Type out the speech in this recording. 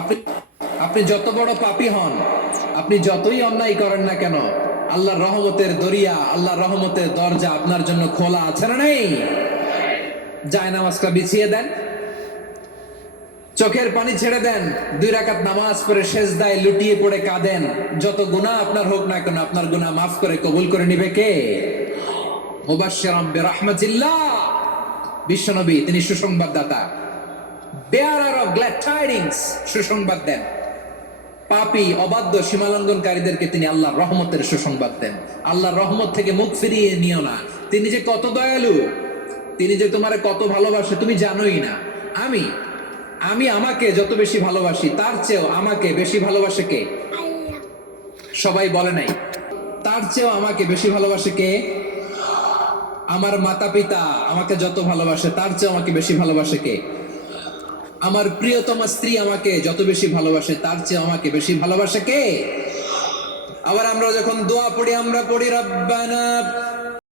আপনি আপনি যত বড় পাপী হন, আপনি যতই অন্যায় করেন না কেন, আল্লাহর রহমতের দরিয়া, আল্লাহর রহমতের দরজা আপনার জন্য খোলা আছে না নেই? জায়নামাজটা বিছিয়ে দেন, চোখের পানি ছেড়ে দেন, 2 রাকাত নামাজ পড়ে সেজদায় লুটিয়ে পড়ে কাঁদেন। যত গুনাহ আপনার হোক না কেন, আপনার গুনাহ মাফ করে কবুল করে নিবে কে? মুবাশশিরাম বিরহমাতিল্লাহ, বিশ্বনবী তিনি সুসংবাদদাতা, বেয়ারার অফ গ্ল্যাড টাইডিংস, সুসংবাদ দেন। পাপী অবাধ্য সীমালঙ্ঘনকারীদেরকে তিনি আল্লাহর রহমতের সুসংবাদ দেন। আল্লাহর রহমত থেকে মুখ ফিরিয়ে নিও না। তিনি যে কত দয়ালু, তিনি যে তোমারে কত ভালোবাসে তুমি জানোই না। আমি আমি আমাকে যত বেশি ভালোবাসি তার চেয়েও আমাকে বেশি ভালোবাসে কে? সবাই বলে নাই? তার চেয়েও আমাকে বেশি ভালোবাসে কে? আমার মাতা পিতা আমাকে যত ভালোবাসে তার চেয়েও আমাকে বেশি ভালোবাসে কে? আমার প্রিয়তমা স্ত্রী আমাকে যত বেশি ভালোবাসে তার চেয়ে আমাকে বেশি ভালোবাসে কে? আবার আমরা যখন দোয়া পড়ি, আমরা পড়ি রব্বানা